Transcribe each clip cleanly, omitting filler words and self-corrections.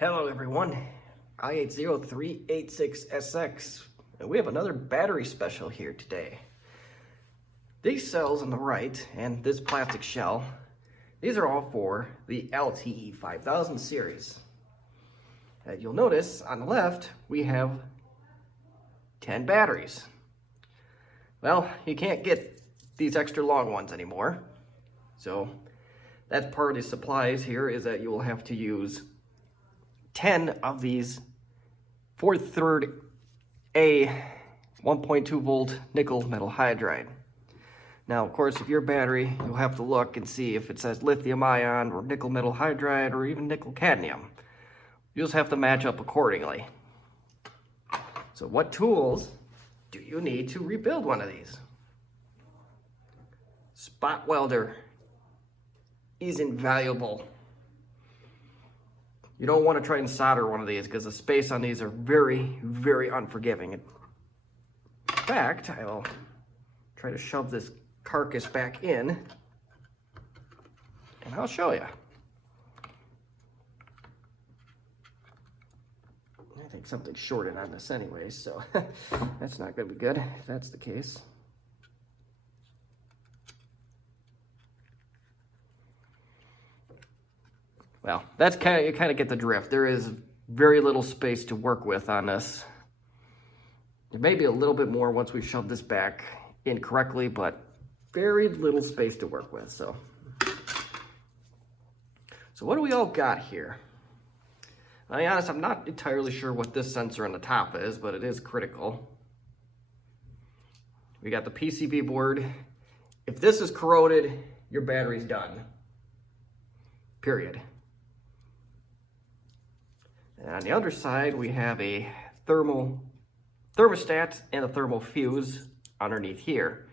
Hello everyone, I803866SX, and we have another battery special here today. These cells on the right and this plastic shell, these are all for the LTE 5000 series. You'll notice on the left we have 10 batteries. Well, you can't get these extra long ones anymore, so that's part of the supplies here is that you will have to use 10 of these 4/3 A 1.2 volt nickel metal hydride. Now, of course, if your battery, you'll have to look and see if it says lithium ion or nickel metal hydride or even nickel cadmium. You just have to match up accordingly. So what tools do you need to rebuild one of these? Spot welder is invaluable. You don't want to try and solder one of these because the space on these are very, very unforgiving. In fact, I'll try to shove this carcass back in and I'll show you. I think something's shorted on this anyway, so that's not going to be good if that's the case. Well, that's you kind of get the drift. There is very little space to work with on this. There may be a little bit more once we shove this back in correctly, but very little space to work with. So what do we all got here? I'll be honest, I'm not entirely sure what this sensor on the top is, but it is critical. We got the PCB board. If this is corroded, your battery's done. Period. And on the other side, we have a thermostat and a thermal fuse underneath here.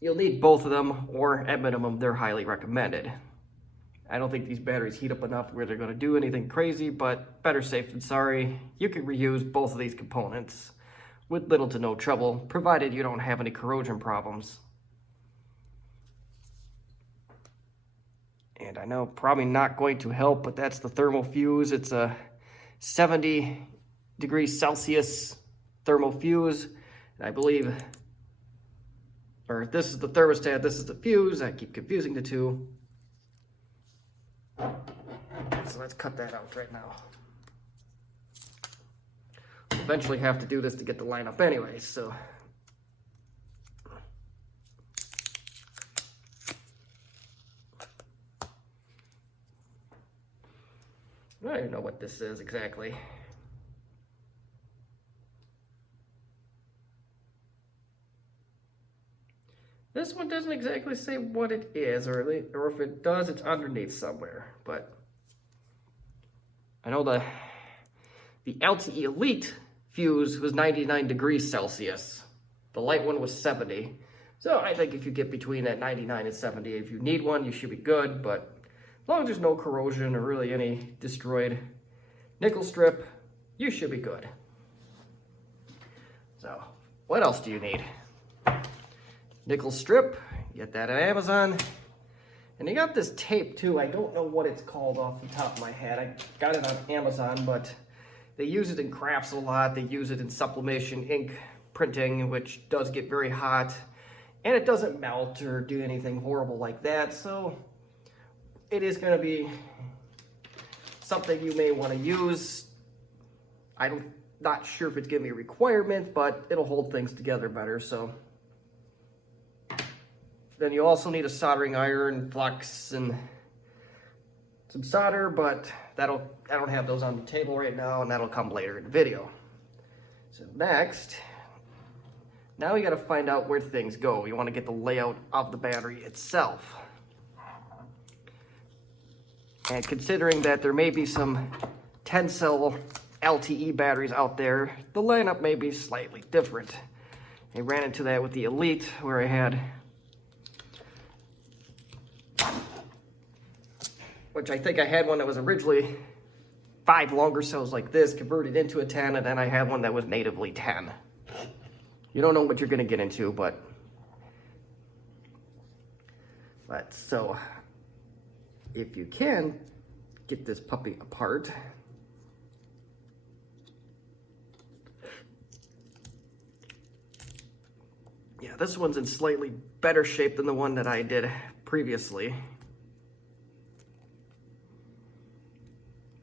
You'll need both of them, or at minimum, they're highly recommended. I don't think these batteries heat up enough where they're going to do anything crazy, but better safe than sorry. You can reuse both of these components with little to no trouble, provided you don't have any corrosion problems. And I know probably not going to help, but that's the thermal fuse. It's a 70 degrees Celsius thermal fuse. And I believe, or this is the thermostat, this is the fuse. I keep confusing the two. So let's cut that out right now. We'll eventually have to do this to get the line up anyway, so. I don't even know what this is exactly. This one doesn't exactly say what it is, or if it does, it's underneath somewhere. But I know the LTE Elite fuse was 99 degrees Celsius. The light one was 70. So I think if you get between that 99 and 70, if you need one, you should be good. But as long as there's no corrosion or really any destroyed nickel strip, you should be good. So, what else do you need? Nickel strip, get that at Amazon. And you got this tape too. I don't know what it's called off the top of my head. I got it on Amazon, but they use it in crafts a lot. They use it in sublimation ink printing, which does get very hot. And it doesn't melt or do anything horrible like that. So it is going to be something you may want to use. I'm not sure if it's going to be a requirement, but it'll hold things together better. So then you also need a soldering iron, flux, and some solder, but I don't have those on the table right now, and that'll come later in the video. So next, now we got to find out where things go. You want to get the layout of the battery itself. And considering that there may be some 10-cell LTE batteries out there, the lineup may be slightly different. I ran into that with the Elite, where I had, which I think I had one that was originally 5 longer cells like this, converted into a 10, and then I had one that was natively 10. You don't know what you're going to get into, but so if you can, get this puppy apart. Yeah, this one's in slightly better shape than the one that I did previously.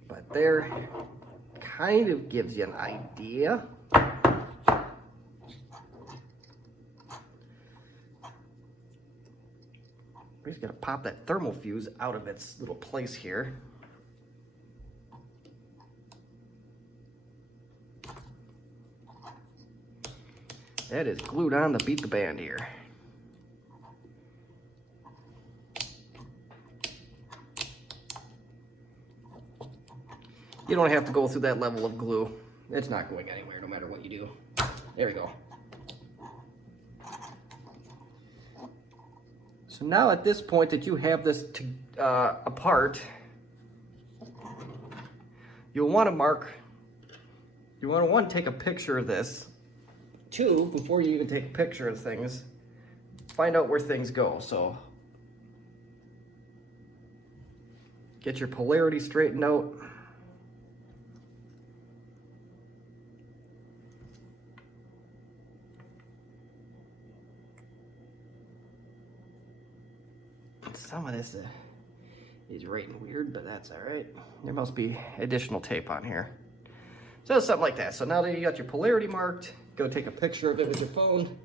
But there kind of gives you an idea. We're just gonna pop that thermal fuse out of its little place here. That is glued on to beat the band here. You don't have to go through that level of glue. It's not going anywhere no matter what you do. There we go. So now at this point that you have this apart, you'll want to take a picture of this. Two, before you even take a picture of things, find out where things go. So get your polarity straightened out. Some of this is writing weird, but that's all right. There must be additional tape on here. So something like that. So now that you got your polarity marked, go take a picture of it with your phone,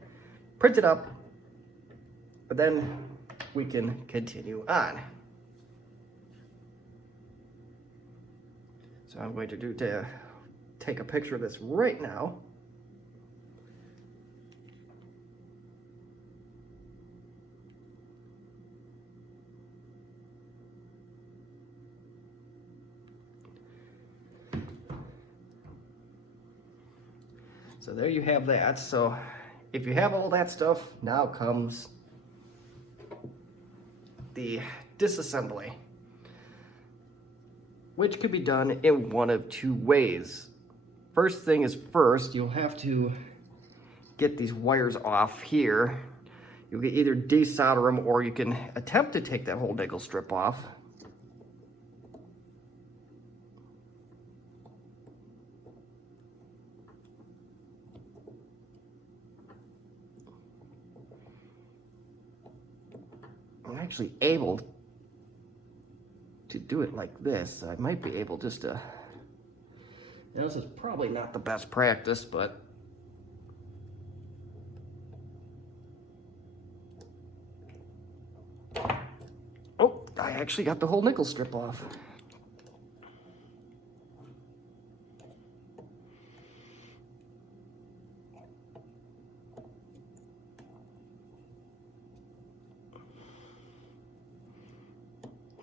print it up, but then we can continue on. So I'm going to take a picture of this right now. So there you have that. So if you have all that stuff, now comes the disassembly, which could be done in one of two ways. First thing is first, you'll have to get these wires off here. You can either desolder them or you can attempt to take that whole nickel strip off. I'm actually able to do it like this. I might be able just to, now this is probably not the best practice, but oh, I actually got the whole nickel strip off.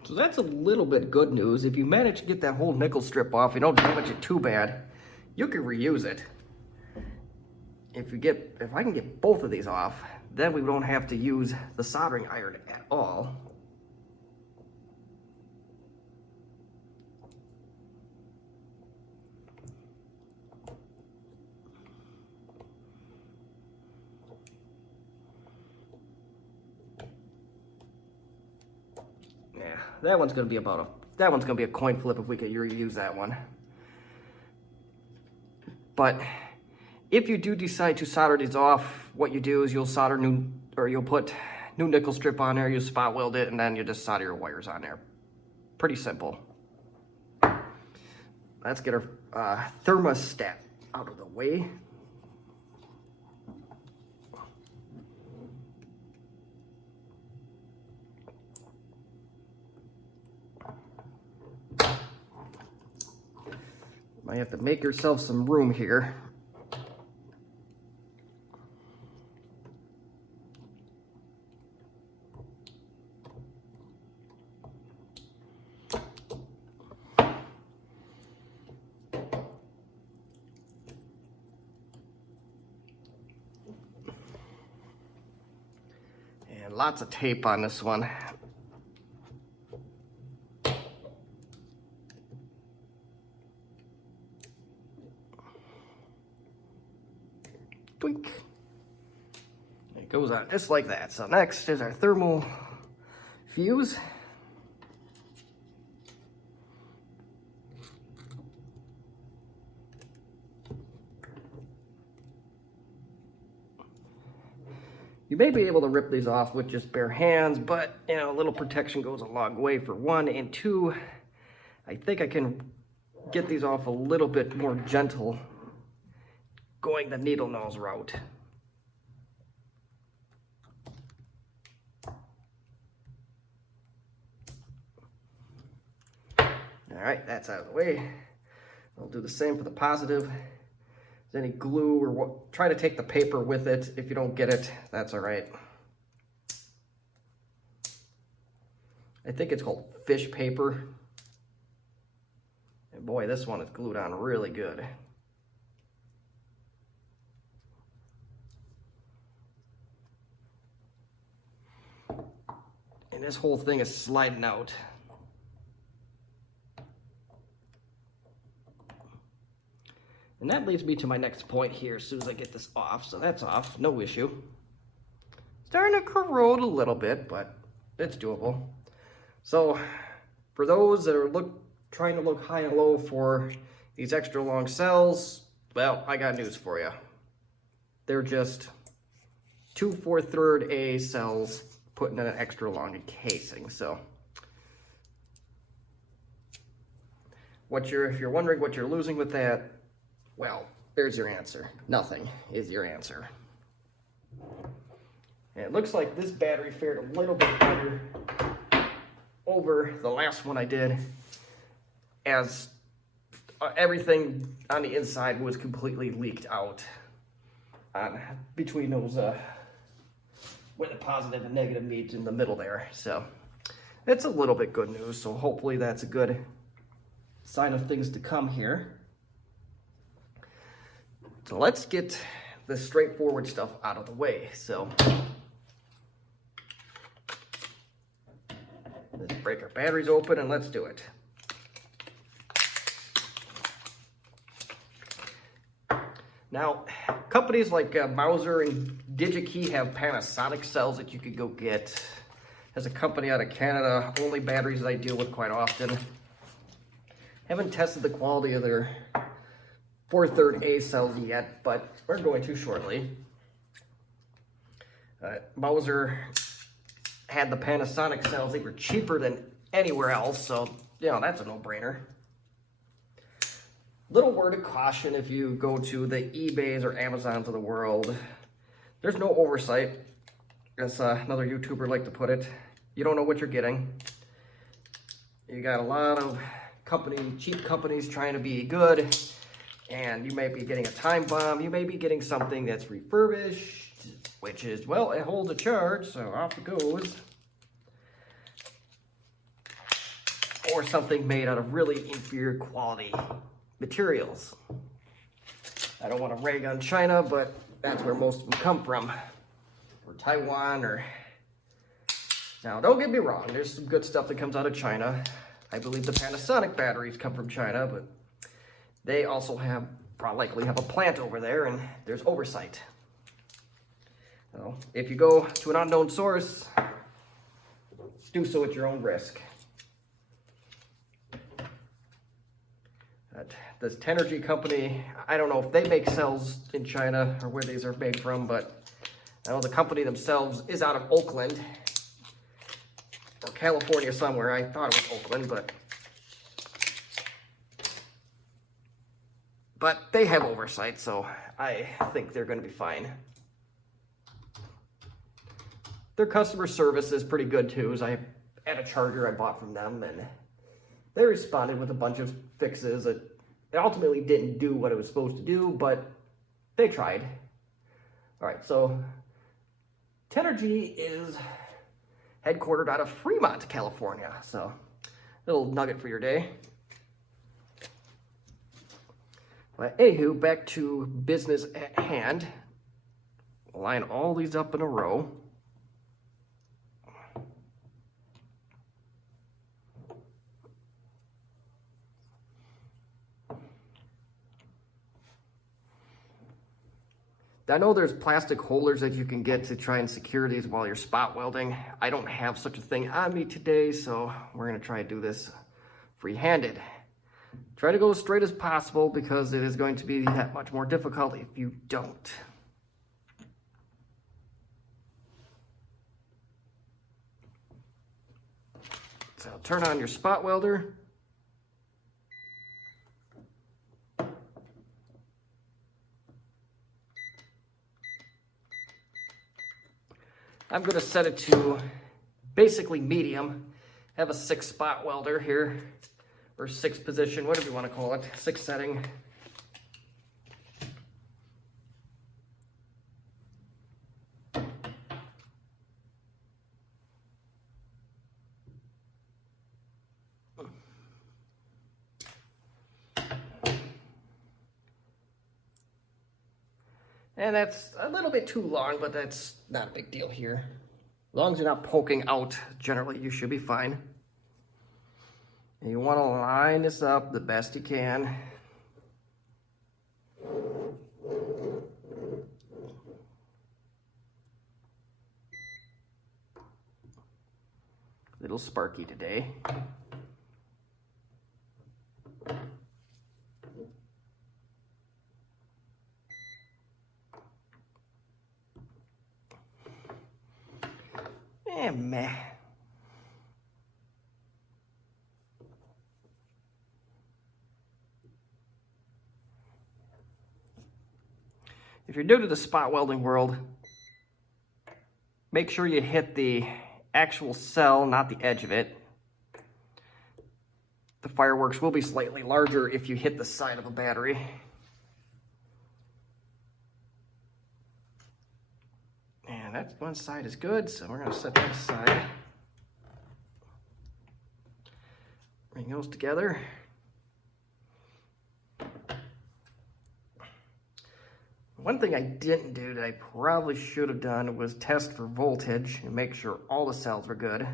So that's a little bit good news. If you manage to get that whole nickel strip off, you don't damage it too bad, you can reuse it. If I can get both of these off, then we don't have to use the soldering iron at all. Yeah, that one's gonna be a coin flip if we could reuse that one. But if you do decide to solder these off, what you do is you'll put new nickel strip on there, you spot weld it, and then you just solder your wires on there. Pretty simple. Let's get our thermostat out of the way. Might have to make yourself some room here. And lots of tape on this one. Twink. It goes on just like that. So next is our thermal fuse. You may be able to rip these off with just bare hands, but you know, a little protection goes a long way for one, and two, I think I can get these off a little bit more gentle going the needle nose route. All right, that's out of the way. I'll do the same for the positive. If there's any glue or what, try to take the paper with it. If you don't get it, that's all right. I think it's called fish paper. And boy, this one is glued on really good. And this whole thing is sliding out. And that leads me to my next point here as soon as I get this off. So that's off, no issue. Starting to corrode a little bit, but it's doable. So for those that are trying to look high and low for these extra long cells, well, I got news for you. They're just 2 4/3 A cells put in an extra long casing. So if you're wondering what you're losing with that, well, there's your answer. Nothing is your answer. And it looks like this battery fared a little bit better over the last one I did, as everything on the inside was completely leaked out between those where the positive and negative meet in the middle there. So it's a little bit good news. So hopefully that's a good sign of things to come here. So let's get the straightforward stuff out of the way. So let's break our batteries open and let's do it. Now, companies like Mauser and DigiKey have Panasonic cells that you could go get. As a company out of Canada, only batteries that I deal with quite often. Haven't tested the quality of their 4/3 A cells yet, but we're going to shortly. Mauser had the Panasonic cells. They were cheaper than anywhere else, so you know, that's a no-brainer. Little word of caution if you go to the eBays or Amazons of the world. There's no oversight, as another YouTuber liked to put it. You don't know what you're getting. You got a lot of cheap companies trying to be good, and you may be getting a time bomb. You may be getting something that's refurbished, which is, well, it holds a charge, so off it goes. Or something made out of really inferior quality materials. I don't want to rag on China, but that's where most of them come from. Or Taiwan, or... Now, don't get me wrong, there's some good stuff that comes out of China. I believe the Panasonic batteries come from China, but they also likely have a plant over there, and there's oversight. So, if you go to an unknown source, do so at your own risk. This Tenergy company, I don't know if they make cells in China or where these are made from, but I know the company themselves is out of Oakland or California somewhere. I thought it was Oakland, but they have oversight, so I think they're going to be fine. Their customer service is pretty good too. As I had a charger I bought from them, and they responded with a bunch of fixes. It ultimately didn't do what it was supposed to do, but they tried. All right, so Tenergy is headquartered out of Fremont, California. So, little nugget for your day. But anywho, back to business at hand. Line all these up in a row. I know there's plastic holders that you can get to try and secure these while you're spot welding. I don't have such a thing on me today, so we're gonna try to do this free-handed. Try to go as straight as possible because it is going to be that much more difficult if you don't. So turn on your spot welder. I'm going to set it to basically medium. I have a 6 spot welder here, or 6 position, whatever you want to call it, 6 setting. And that's a little bit too long, but that's not a big deal here. As long as you're not poking out, generally you should be fine. And you want to line this up the best you can. A little sparky today. Meh. If you're new to the spot welding world, make sure you hit the actual cell, not the edge of it. The fireworks will be slightly larger if you hit the side of a battery. And that one side is good, so we're going to set that aside. Bring those together. One thing I didn't do that I probably should have done was test for voltage and make sure all the cells were good.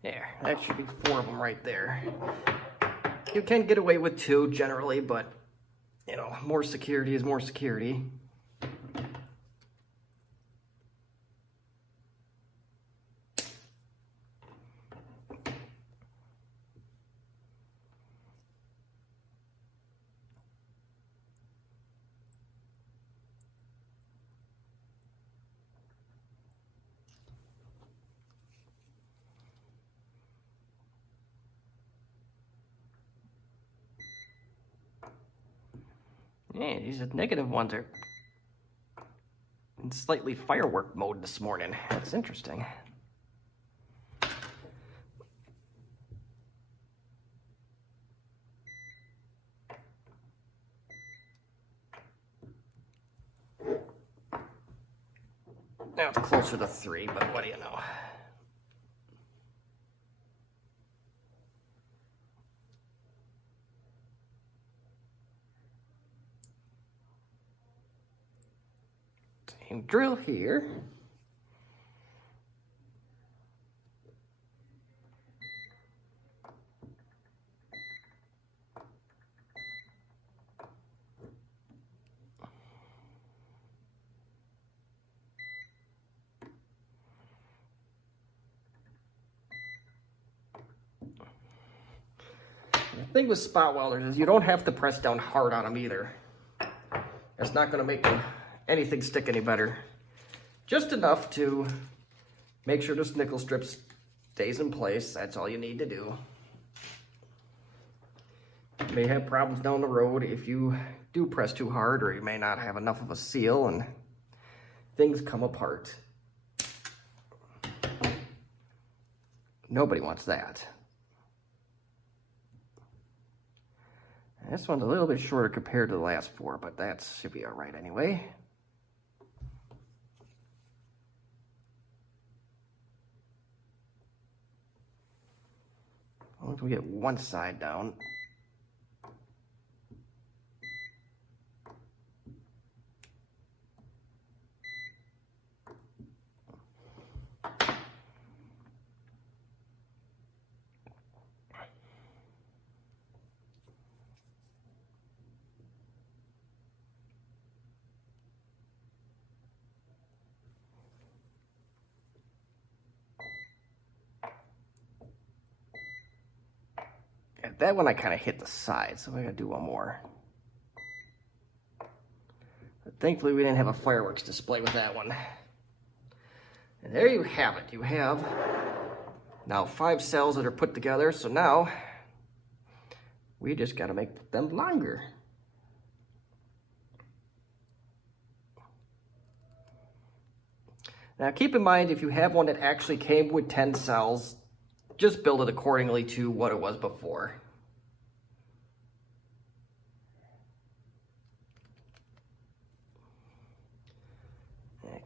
There, that should be 4 of them right there. You can get away with 2 generally, but, you know, more security is more security. Yeah, these negative ones are in slightly firework mode this morning. That's interesting. Now it's closer to 3, but what do you know? Same drill here. The thing with spot welders is you don't have to press down hard on them either. It's not going to make anything stick any better. Just enough to make sure this nickel strip stays in place. That's all you need to do. You may have problems down the road if you do press too hard, or you may not have enough of a seal and things come apart. Nobody wants that. This one's a little bit shorter compared to the last 4, but that should be all right anyway. we get one side down. That one I kind of hit the side, so I gotta do one more. But thankfully we didn't have a fireworks display with that one. And there you have it. You have now 5 cells that are put together, so now we just gotta make them longer. Now keep in mind, if you have one that actually came with 10 cells, just build it accordingly to what it was before.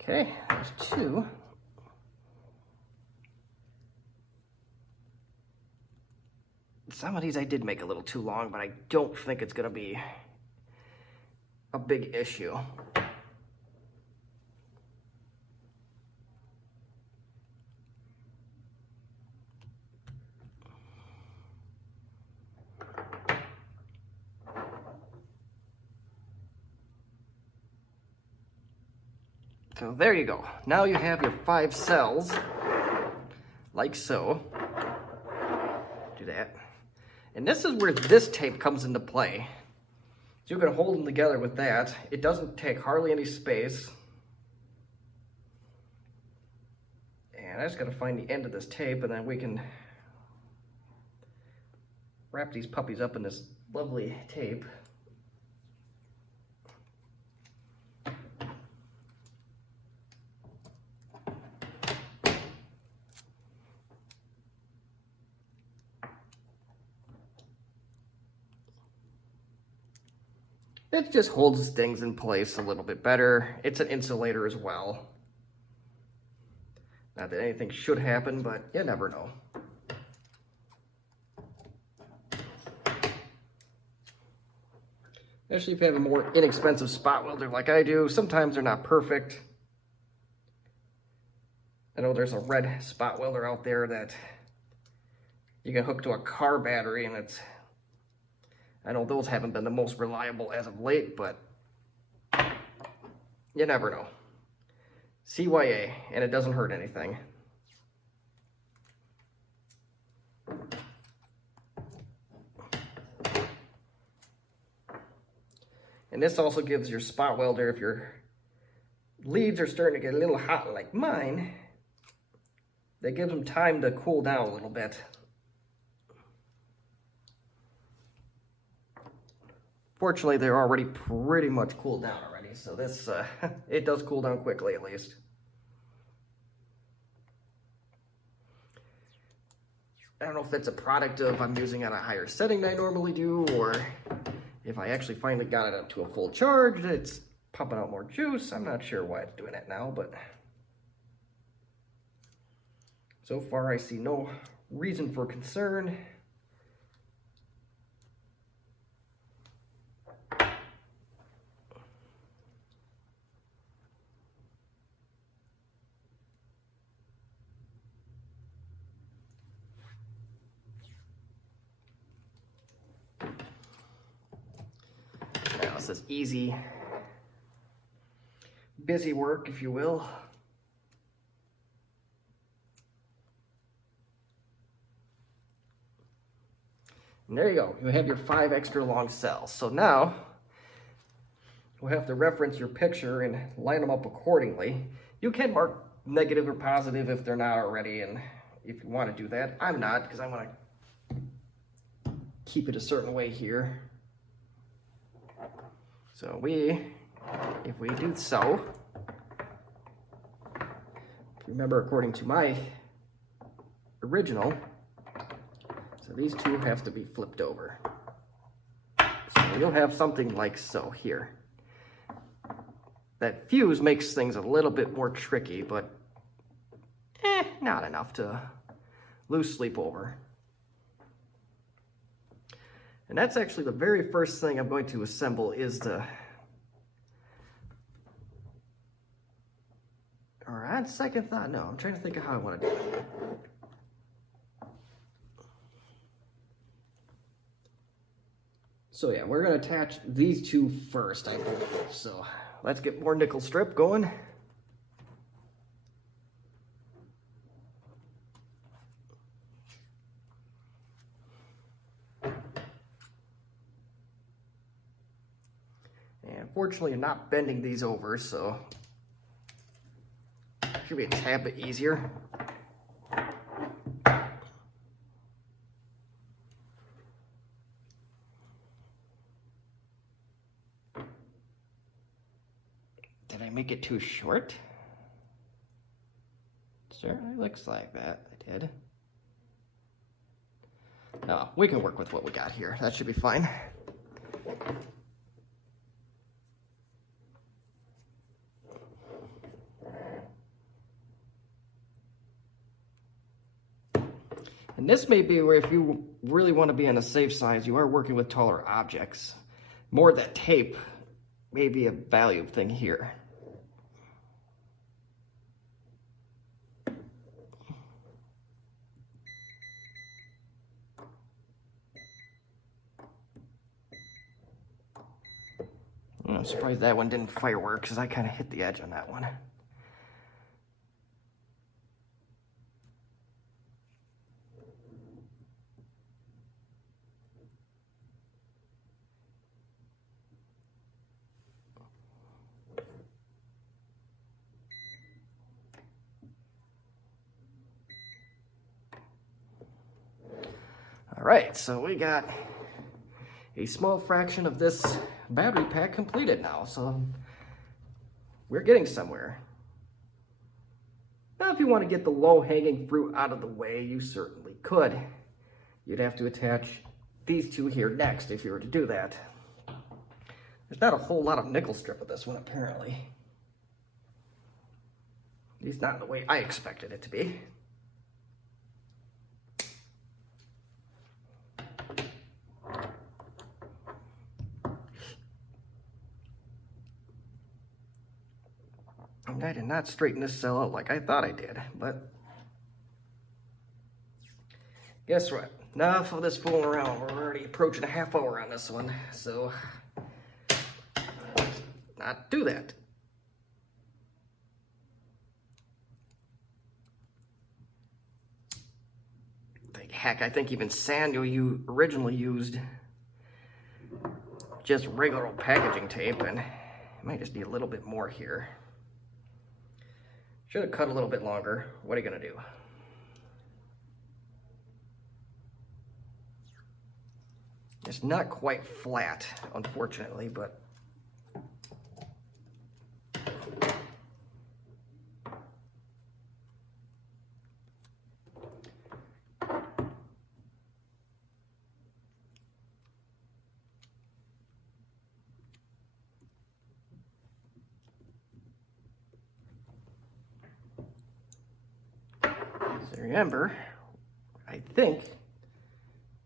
Okay, there's 2. Some of these I did make a little too long, but I don't think it's gonna be a big issue. So there you go. Now you have your 5 cells, like so. Do that. And this is where this tape comes into play. So you're going to hold them together with that. It doesn't take hardly any space. And I just got to find the end of this tape, and then we can wrap these puppies up in this lovely tape. It just holds things in place a little bit better. It's an insulator as well. Not that anything should happen, but you never know. Especially if you have a more inexpensive spot welder like I do. Sometimes they're not perfect. I know there's a red spot welder out there that you can hook to a car battery, and I know those haven't been the most reliable as of late, but you never know. CYA, and it doesn't hurt anything. And this also gives your spot welder, if your leads are starting to get a little hot like mine, that gives them time to cool down a little bit. Fortunately, they're already pretty much cooled down already, so this, it does cool down quickly at least. I don't know if it's a product of I'm using on a higher setting than I normally do, or if I actually finally got it up to a full charge, it's pumping out more juice. I'm not sure why it's doing that now, but so far I see no reason for concern. This is easy, busy work, if you will. And there you go. You have your 5 extra long cells. So now we'll have to reference your picture and line them up accordingly. You can mark negative or positive if they're not already, and if you want to do that. I'm not, because I want to keep it a certain way here. So if we do so, remember according to my original, so these two have to be flipped over. So you'll have something like so here. That fuse makes things a little bit more tricky, but not enough to lose sleep over. And that's actually the very first thing I'm going to assemble is the, or on second thought, no, I'm trying to think of how I want to do it. So yeah, we're going to attach these two first, I believe. So let's get more nickel strip going. And fortunately, I'm not bending these over, so it should be a tad bit easier. Did I make it too short? Certainly looks like that. I did. Oh, we can work with what we got here. That should be fine. And this may be where if you really want to be on the safe side, you are working with taller objects. More of that tape may be a value thing here. I'm surprised that one didn't firework because I kind of hit the edge on that one. All right, so we got a small fraction of this battery pack completed now, so we're getting somewhere. Now, if you want to get the low-hanging fruit out of the way, you certainly could. You'd have to attach these two here next if you were to do that. There's not a whole lot of nickel strip with this one, apparently. At least not in the way I expected it to be. I did not straighten this cell out like I thought I did, but guess what? Enough of this fooling around. We're already approaching a half hour on this one, so let's not do that. Heck, I think even Samuel you originally used just regular old packaging tape, and I might just need a little bit more here. Should have cut a little bit longer. What are you gonna do? It's not quite flat, unfortunately, but remember, I think,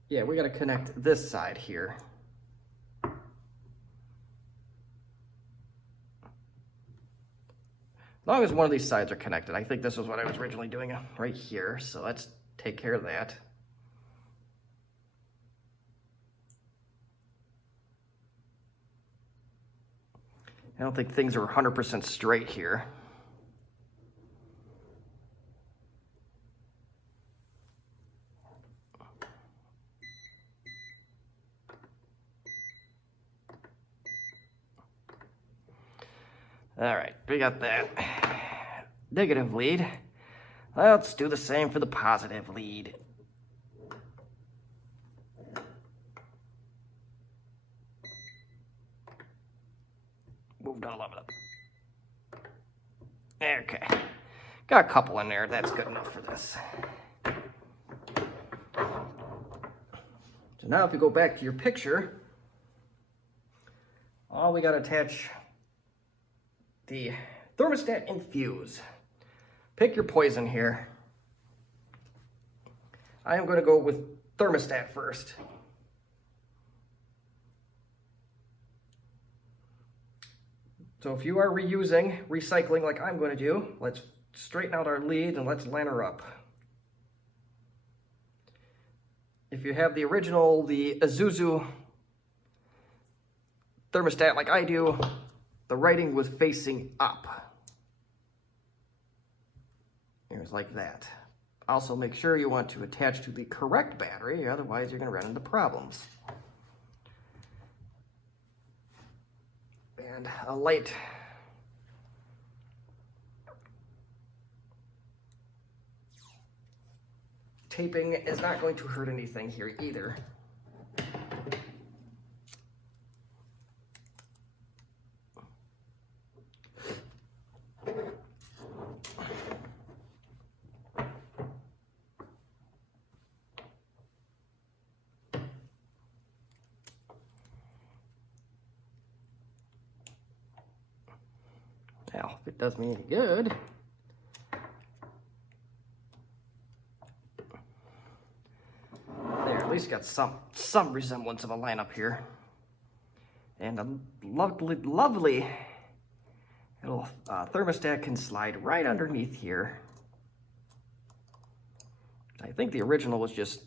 yeah, we got to connect this side here. As long as one of these sides are connected. I think this is what I was originally doing right here, so let's take care of that. I don't think things are 100% straight here. All right, we got that negative lead. Let's do the same for the positive lead. Moved all of it up. Okay, got a couple in there. That's good enough for this. So now if you go back to your picture, all we got to attach the thermostat and fuse. Pick your poison here. I am going to go with thermostat first. So if you are recycling like I'm going to do, let's straighten out our lead and let's line her up. If you have the original, the Isuzu thermostat like I do, the writing was facing up. It was like that. Also, make sure you want to attach to the correct battery, otherwise you're going to run into problems. And a light taping is not going to hurt anything here either. Now, if it does me any good, there, at least got some resemblance of a lineup here. And a lovely little thermostat can slide right underneath here. I think the original was just,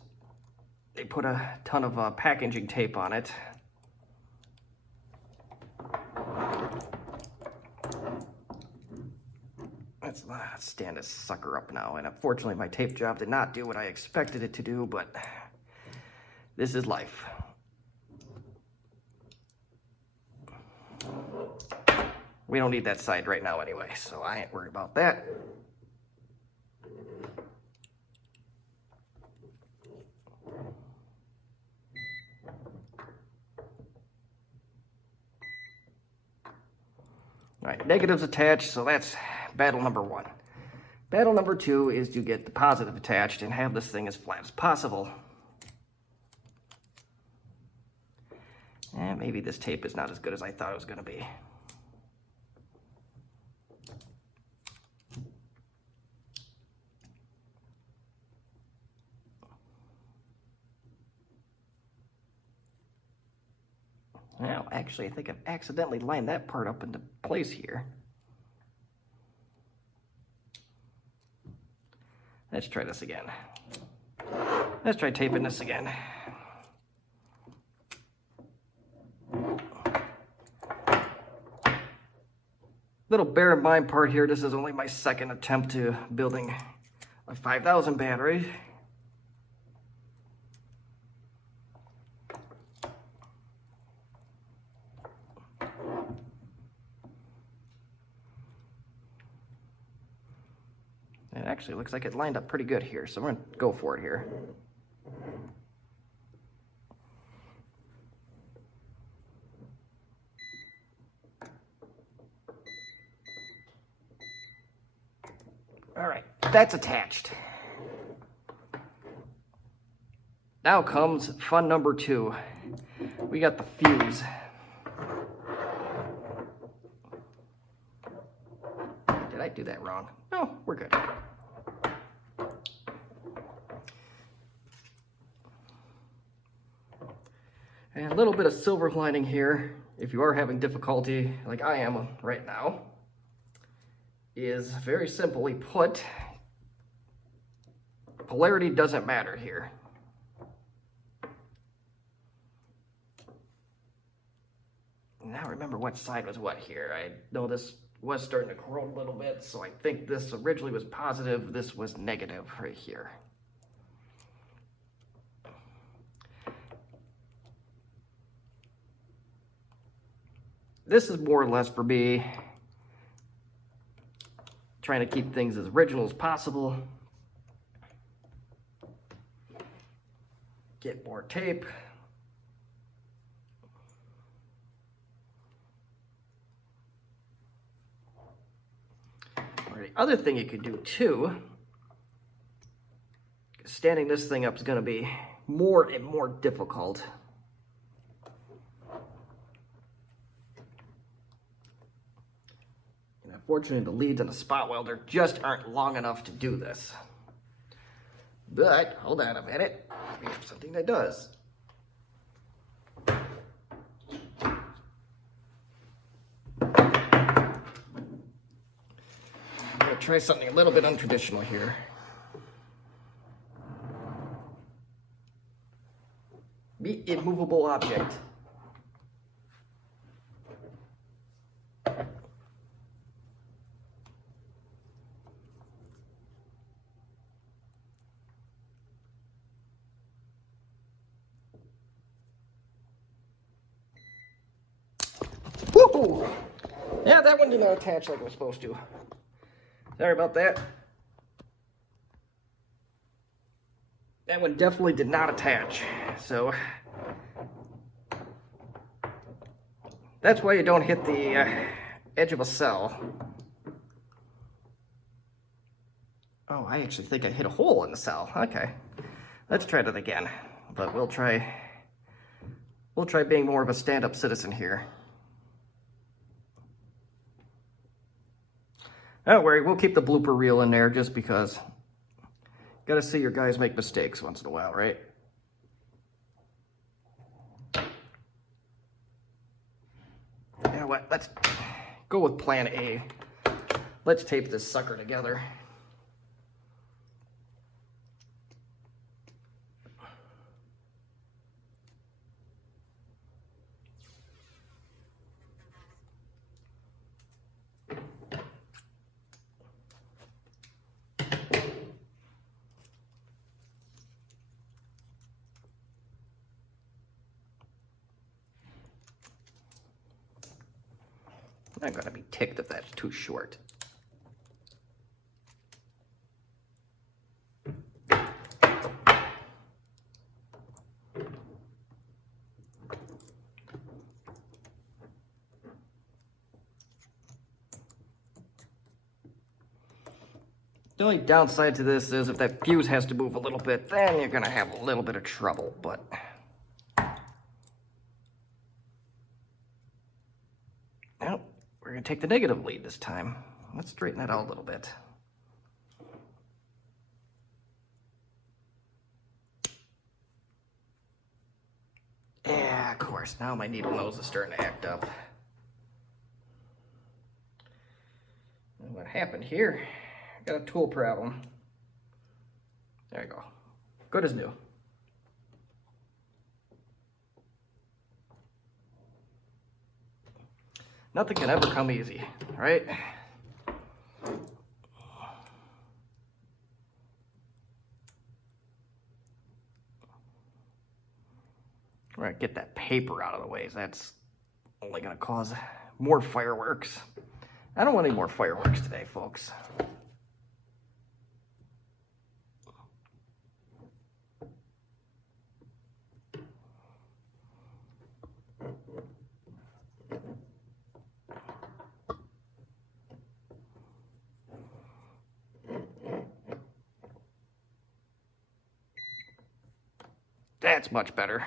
they put a ton of packaging tape on it. Let's stand this sucker up now, and unfortunately my tape job did not do what I expected it to do, but this is life. We don't need that side right now anyway, so I ain't worried about that. All right, negatives attached, so that's battle number 1. Battle number 2 is to get the positive attached and have this thing as flat as possible. And maybe this tape is not as good as I thought it was going to be. Now, actually, I think I've accidentally lined that part up into place here. Let's try this again. Let's try taping this again. Little bear in mind part here, this is only my second attempt to building a 5000 battery. It actually looks like it lined up pretty good here, so we're gonna go for it here. All right, that's attached. Now comes fun number 2. We got the fuse. Did I do that wrong? No, we're good. And a little bit of silver lining here, if you are having difficulty like I am right now, is very simply put, polarity doesn't matter here. Now remember what side was what here. I know this was starting to corrode a little bit, so I think this originally was positive, this was negative right here. This is more or less for me trying to keep things as original as possible. Get more tape. Or the other thing you could do too, standing this thing up is going to be more and more difficult. Unfortunately, the leads on the spot welder just aren't long enough to do this. But, hold on a minute, we have something that does. try something a little bit untraditional here. The immovable object. Woohoo! Yeah, that one did not attach like it was supposed to. Sorry about that. That one definitely did not attach. So that's why you don't hit the edge of a cell. Oh, I actually think I hit a hole in the cell. Okay, let's try that again. But we'll try being more of a stand-up citizen here. Don't worry, we'll keep the blooper reel in there just because. Gotta see your guys make mistakes once in a while, right? You know what, let's go with plan A. Let's tape this sucker together. I'm gonna be ticked if that's too short. The only downside to this is if that fuse has to move a little bit, then you're gonna have a little bit of trouble, but nope. We're going to take the negative lead this time. Let's straighten that out a little bit. Yeah, of course. Now my needle nose is starting to act up. And what happened here? I got a tool problem. There you go. Good as new. Nothing can ever come easy, right? We're gonna get that paper out of the way. That's only gonna cause more fireworks. I don't want any more fireworks today, folks. That's much better.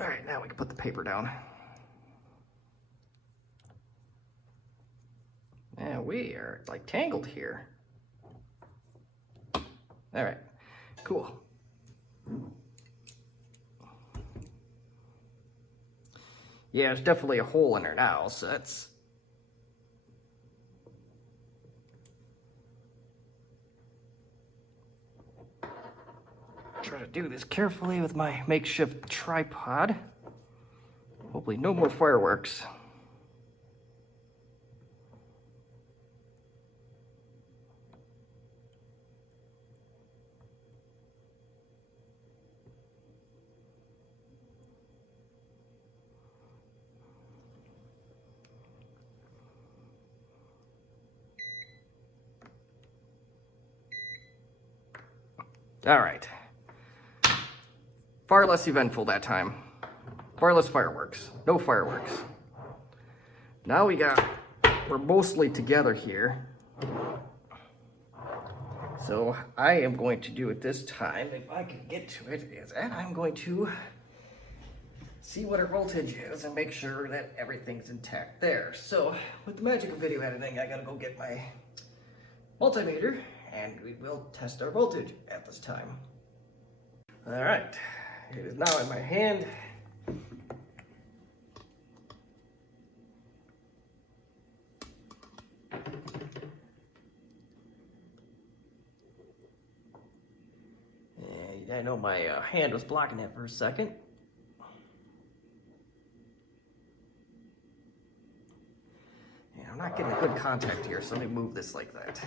All right, now we can put the paper down. And we are like tangled here. All right, cool. Yeah, there's definitely a hole in there now, so that's... Try to do this carefully with my makeshift tripod. Hopefully no more fireworks. All right. Far less eventful that time. Far less fireworks. No fireworks. Now we're mostly together here. So I am going to do it this time, if I can get to it, is that I'm going to see what our voltage is and make sure that everything's intact there. So with the magic of video editing, I gotta go get my multimeter and we will test our voltage at this time. All right, it is now in my hand. And I know my hand was blocking that for a second. And I'm not getting a good contact here, so let me move this like that.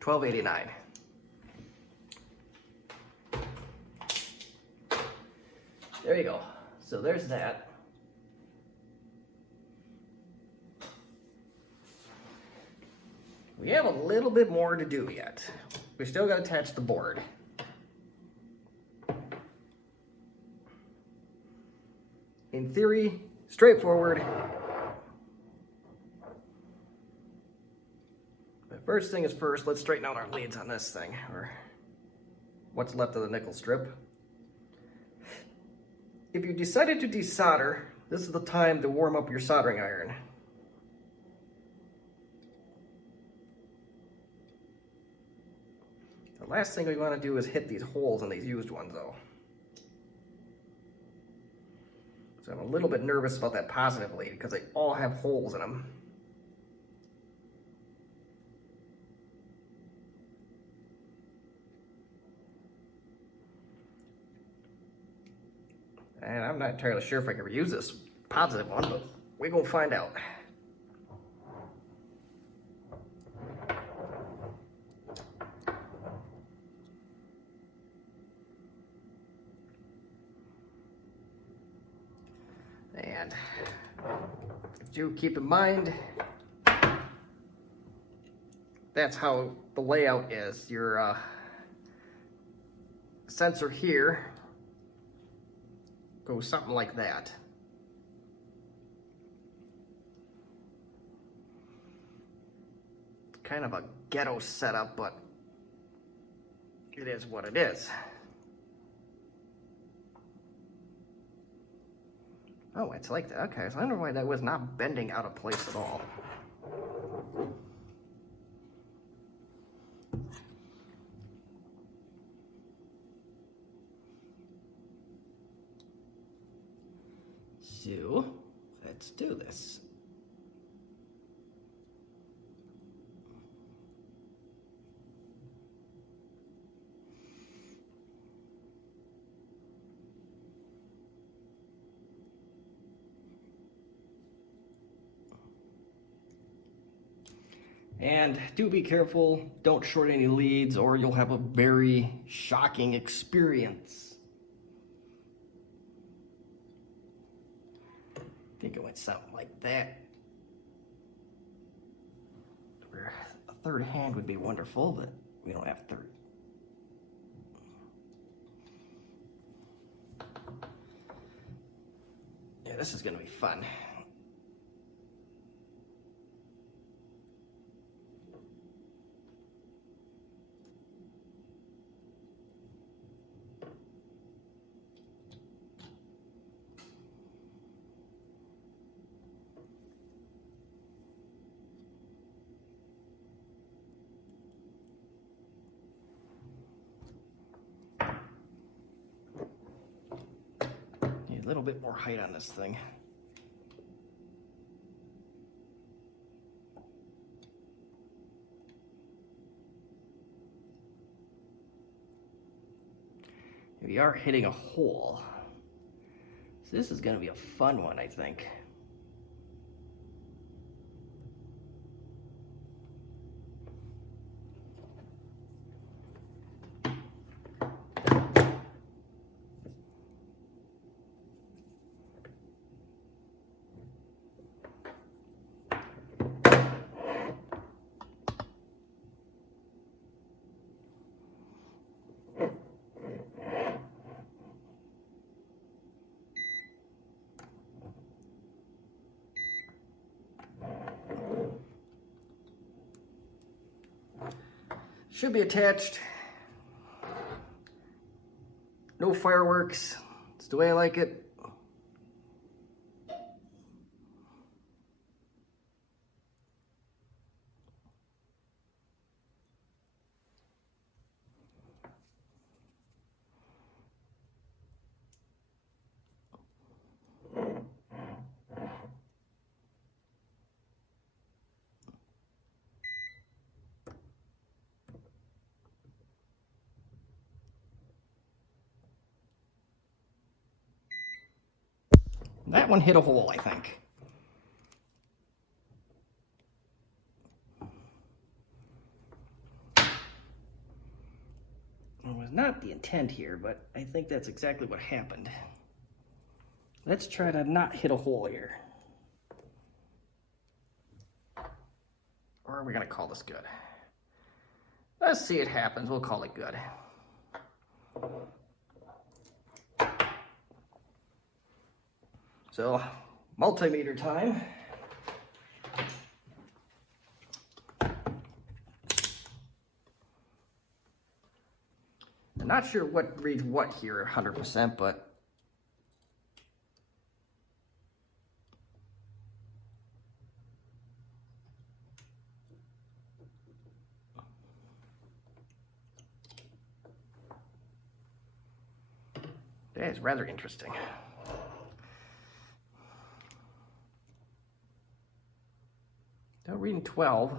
$12.89. There you go. So there's that. We have a little bit more to do yet. We still got to attach the board. In theory, straightforward. But first thing is first, let's straighten out our leads on this thing, or what's left of the nickel strip. If you decided to desolder, this is the time to warm up your soldering iron. The last thing we want to do is hit these holes in these used ones though. So I'm a little bit nervous about that positive lead because they all have holes in them. And I'm not entirely sure if I can reuse this positive one, but we're gonna find out. And do keep in mind, that's how the layout is. Your sensor here goes something like that. It's kind of a ghetto setup, but it is what it is. Oh, it's like that. Okay, so I don't know why that was not bending out of place at all. So, let's do this. And do be careful, don't short any leads or you'll have a very shocking experience. I think it went something like that. Where a third hand would be wonderful, but we don't have third. Yeah, this is gonna be fun. A little bit more height on this thing. We are hitting a hole. So this is going to be a fun one, I think. Should be attached. No fireworks. It's the way I like it. That one hit a hole, I think. It was not the intent here, but I think that's exactly what happened. Let's try to not hit a hole here. Or are we gonna call this good? Let's see it happens, we'll call it good. So, multimeter time. I'm not sure what reads what here 100%, but that is rather interesting. Now reading 12.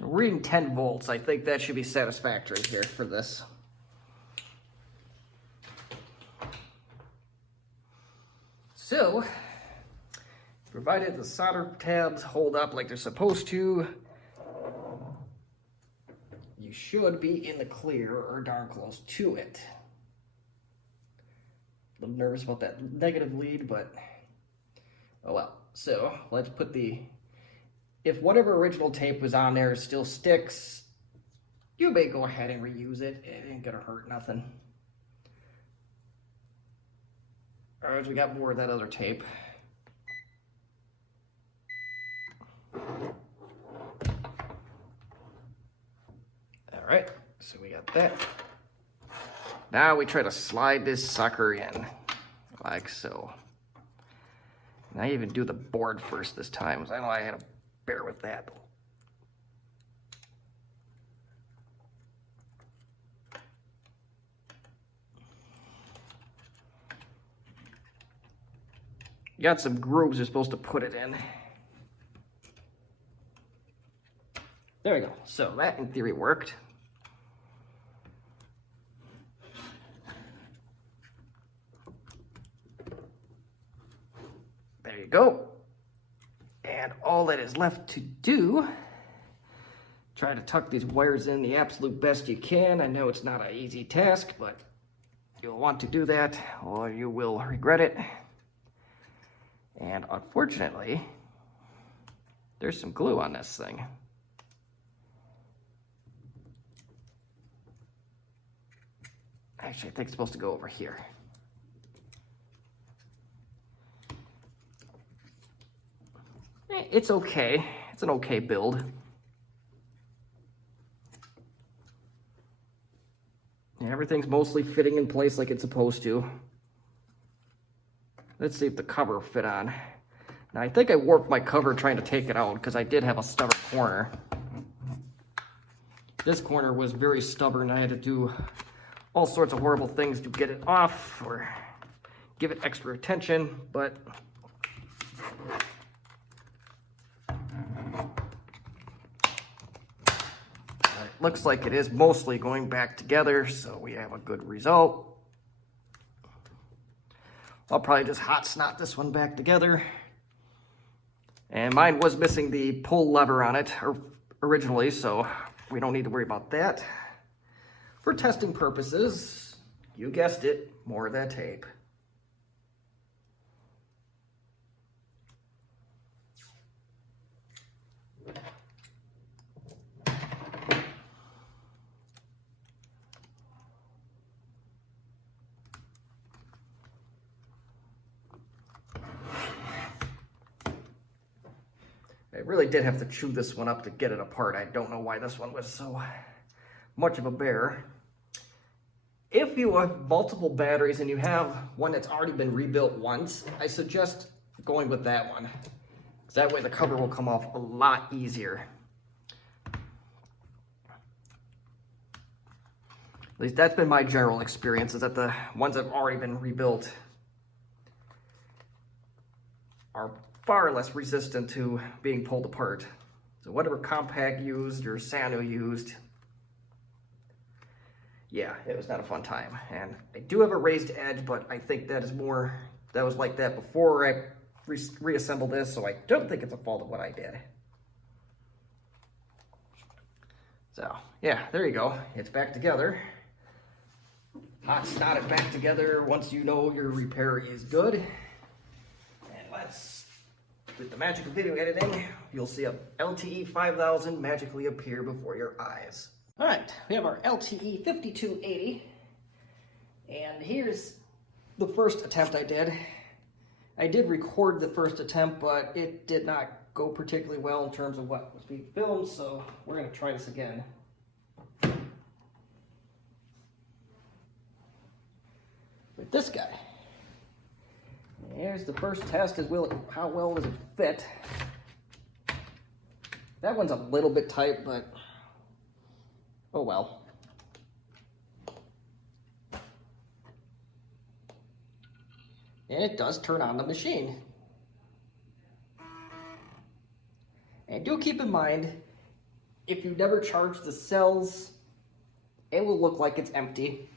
Reading 10 volts, I think that should be satisfactory here for this. So, provided the solder tabs hold up like they're supposed to, you should be in the clear or darn close to it. A little nervous about that negative lead, but oh well. So, let's put the... If whatever original tape was on there still sticks, you may go ahead and reuse it. It ain't gonna hurt nothing. All right, we got more of that other tape. All right, so we got that. Now we try to slide this sucker in, like so. And I even do the board first this time, because I know I had to bear with that. You got some grooves you're supposed to put it in. There we go. So that in theory worked. There you go. And all that is left to do, try to tuck these wires in the absolute best you can. I know it's not an easy task, but you'll want to do that or you will regret it. And unfortunately, there's some glue on this thing. Actually, I think it's supposed to go over here. It's okay. It's an okay build. Yeah, everything's mostly fitting in place like it's supposed to. Let's see if the cover will fit on. Now, I think I warped my cover trying to take it out because I did have a stubborn corner. This corner was very stubborn. I had to do all sorts of horrible things to get it off or give it extra attention, but looks like it is mostly going back together, so we have a good result. I'll probably just hot snot this one back together. And mine was missing the pull lever on it originally, so we don't need to worry about that. For testing purposes, you guessed it, more of that tape. I really did have to chew this one up to get it apart. I don't know why this one was so much of a bear. If you have multiple batteries and you have one that's already been rebuilt once, I suggest going with that one. That way the cover will come off a lot easier. At least that's been my general experience, is that the ones that have already been rebuilt are far less resistant to being pulled apart. So whatever Compaq used or Sanu used, yeah, it was not a fun time. And I do have a raised edge, but I think that was like that before I reassembled this, so I don't think it's a fault of what I did. So, yeah, there you go. It's back together. Hot snot it back together once you know your repair is good. And with the magic of video editing, you'll see a LTE 5000 magically appear before your eyes. All right, we have our LTE 5280. And here's the first attempt I did. I did record the first attempt, but it did not go particularly well in terms of what was being filmed, so we're going to try this again. With this guy. Here's the first test, how well does it fit? That one's a little bit tight, but oh well. And it does turn on the machine. And do keep in mind, if you never charge the cells, it will look like it's empty.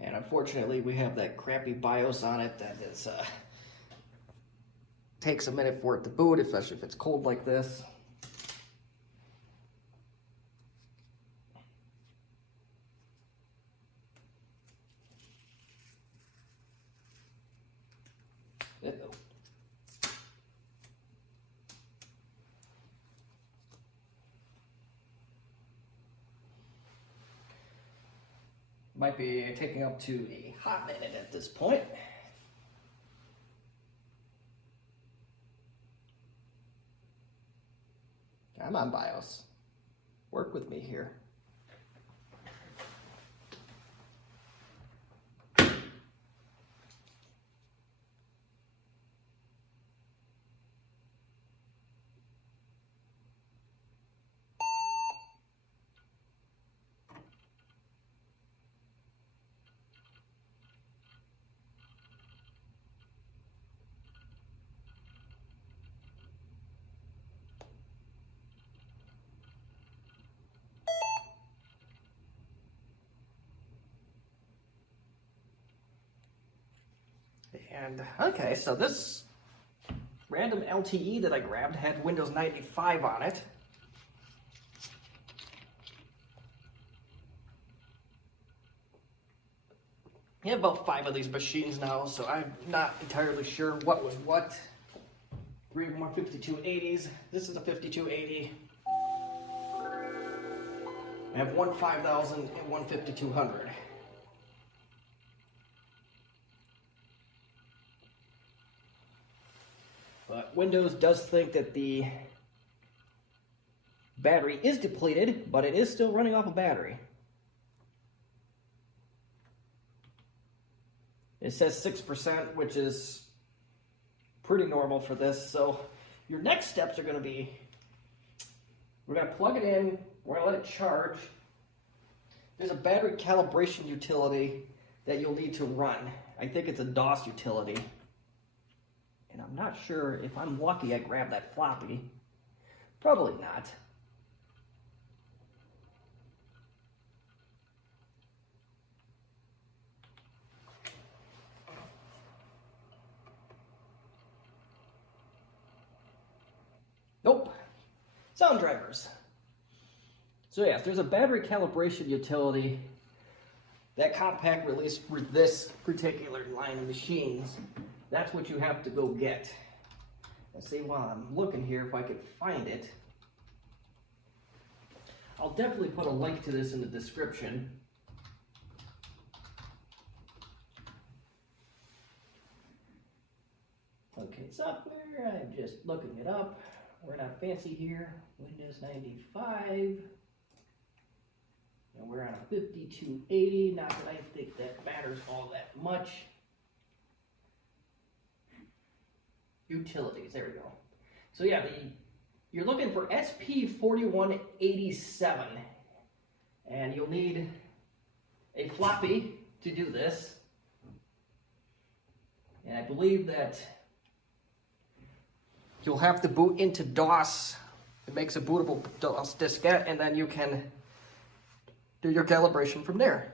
And unfortunately, we have that crappy BIOS on it that is takes a minute for it to boot, especially if it's cold like this. Might be taking up to a hot minute at this point. Come on, BIOS. Work with me here. And okay, so this random LTE that I grabbed had Windows 95 on it. I have about 5 of these machines now, so I'm not entirely sure what was what. 3 more 5280s. This is a 5280. I have one 5000 and one 5200. But Windows does think that the battery is depleted, but it is still running off a battery. It says 6%, which is pretty normal for this. So your next steps are going to be, we're going to plug it in, we're going to let it charge. There's a battery calibration utility that you'll need to run. I think it's a DOS utility. And I'm not sure if I'm lucky I grabbed that floppy. Probably not. Nope. Sound drivers. So yes, there's a battery calibration utility that Compaq released for this particular line of machines. That's what you have to go get. Let's see, while I'm looking here if I could find it. I'll definitely put a link to this in the description. Okay, software, I'm just looking it up. We're not fancy here. Windows 95. And we're on a 5280. Not that I think that matters all that much. utilities. There we go. So yeah, you're looking for SP4187, and you'll need a floppy to do this. And I believe that you'll have to boot into DOS. It makes a bootable DOS diskette, and then you can do your calibration from there.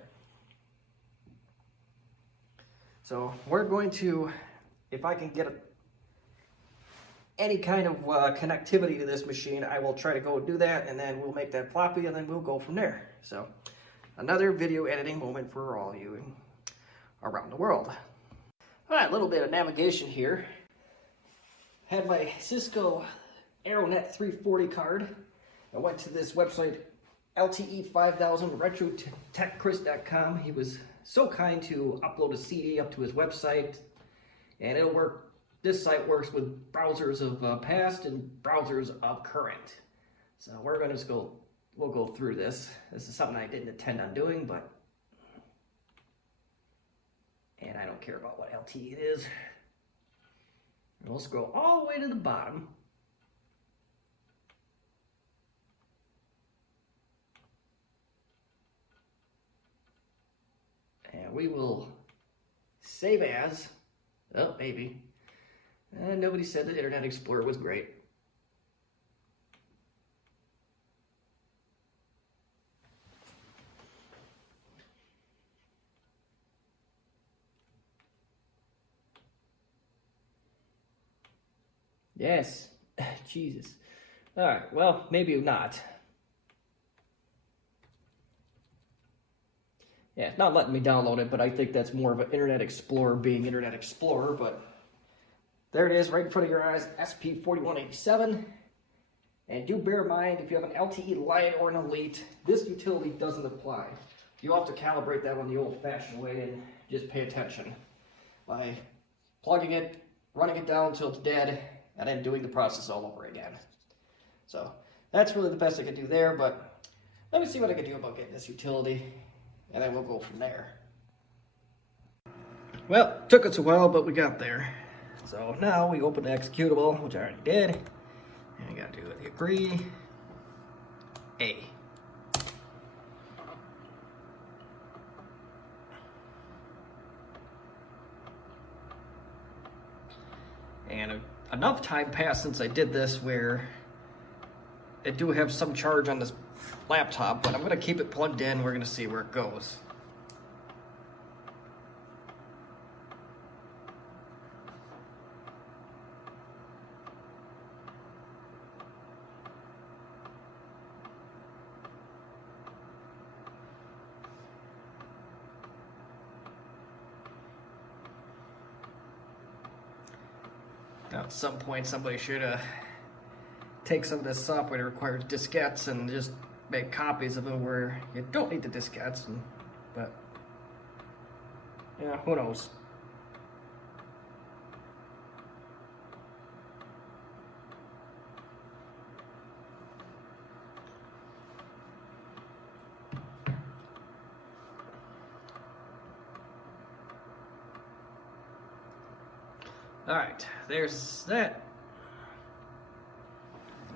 So we're going to, if I can get any kind of connectivity to this machine, I will try to go do that, and then we'll make that floppy, and then we'll go from there. So another video editing moment for all of you around the world. All right, a little bit of navigation here. Had my Cisco AeroNet 340 card. I went to this website, LTE 5000 retrotechchris.com. He was so kind to upload a CD up to his website, and it'll work. This site works with browsers of past and browsers of current. So we're going to we'll go through this. This is something I didn't intend on doing, but, and I don't care about what LTE it is. And we'll scroll all the way to the bottom. And we will save as, oh, maybe. Nobody said the Internet Explorer was great. Yes, Jesus. All right, well, maybe not. Yeah, it's not letting me download it, but I think that's more of an Internet Explorer being Internet Explorer, but there it is, right in front of your eyes, SP4187. And do bear in mind, if you have an LTE Lite or an Elite, this utility doesn't apply. You'll have to calibrate that one the old-fashioned way and just pay attention by plugging it, running it down until it's dead, and then doing the process all over again. So that's really the best I can do there, but let me see what I can do about getting this utility, and then we'll go from there. Well, it took us a while, but we got there. So now we open the executable, which I already did. And we gotta do the agree. A. And enough time passed since I did this where I do have some charge on this laptop, but I'm gonna keep it plugged in. We're gonna see where it goes. Now, at some point, somebody should take some of this software that requires diskettes and just make copies of them where you don't need the diskettes. But, yeah, who knows? All right, there's that.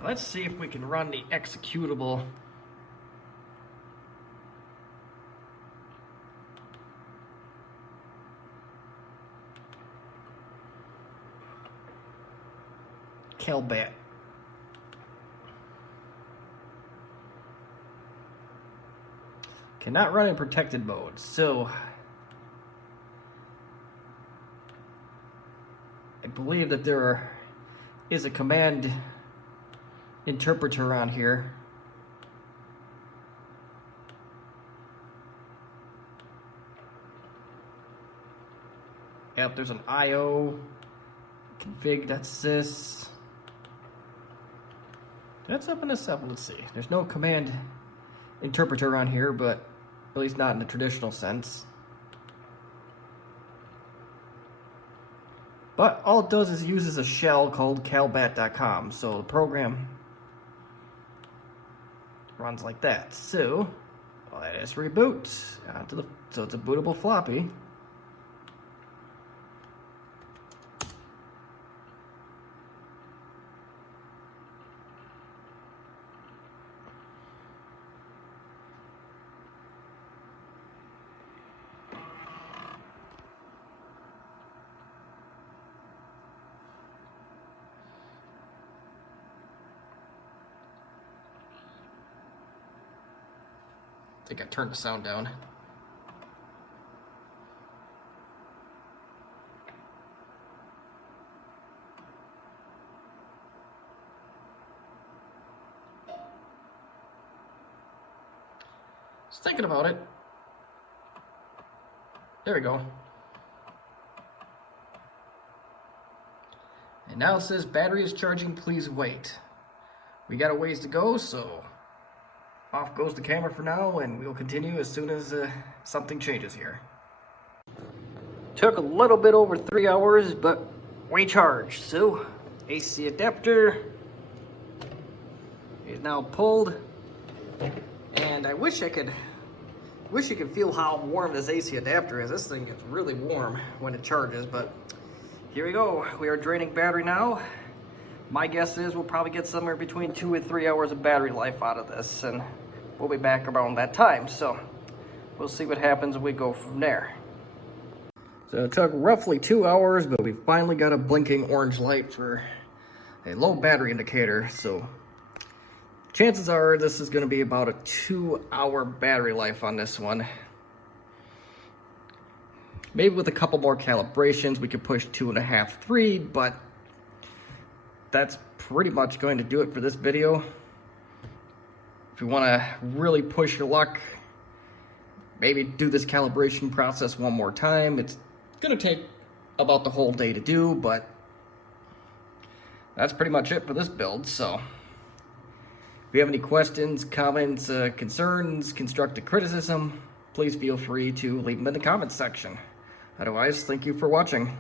Let's see if we can run the executable. Calbat. Cannot run in protected mode, so I believe that there is a command interpreter on here. Yep, there's an IO config, that's this. Let's open this up and let's see. There's no command interpreter on here, but at least not in the traditional sense. But all it does is uses a shell called calbat.com, so the program runs like that. So let us reboot onto the, so it's a bootable floppy. think I turned the sound down. Just thinking about it. There we go. And now it says battery is charging, please wait. We got a ways to go, so off goes the camera for now, and we'll continue as soon as something changes here. Took a little bit over 3 hours, but we charged. So AC adapter is now pulled, and I wish you could feel how warm this AC adapter is. This thing gets really warm when it charges, but here we go. We are draining battery now. My guess is we'll probably get somewhere between 2 and 3 hours of battery life out of this, and we'll be back around that time. So we'll see what happens when we go from there. So it took roughly 2 hours, but we finally got a blinking orange light for a low battery indicator. So chances are this is going to be about a 2-hour battery life on this one. Maybe with a couple more calibrations, we could push 2.5, 3, but that's pretty much going to do it for this video. If you want to really push your luck, maybe do this calibration process one more time. It's going to take about the whole day to do, but that's pretty much it for this build. So if you have any questions, comments, concerns, constructive criticism, please feel free to leave them in the comments section. Otherwise, thank you for watching.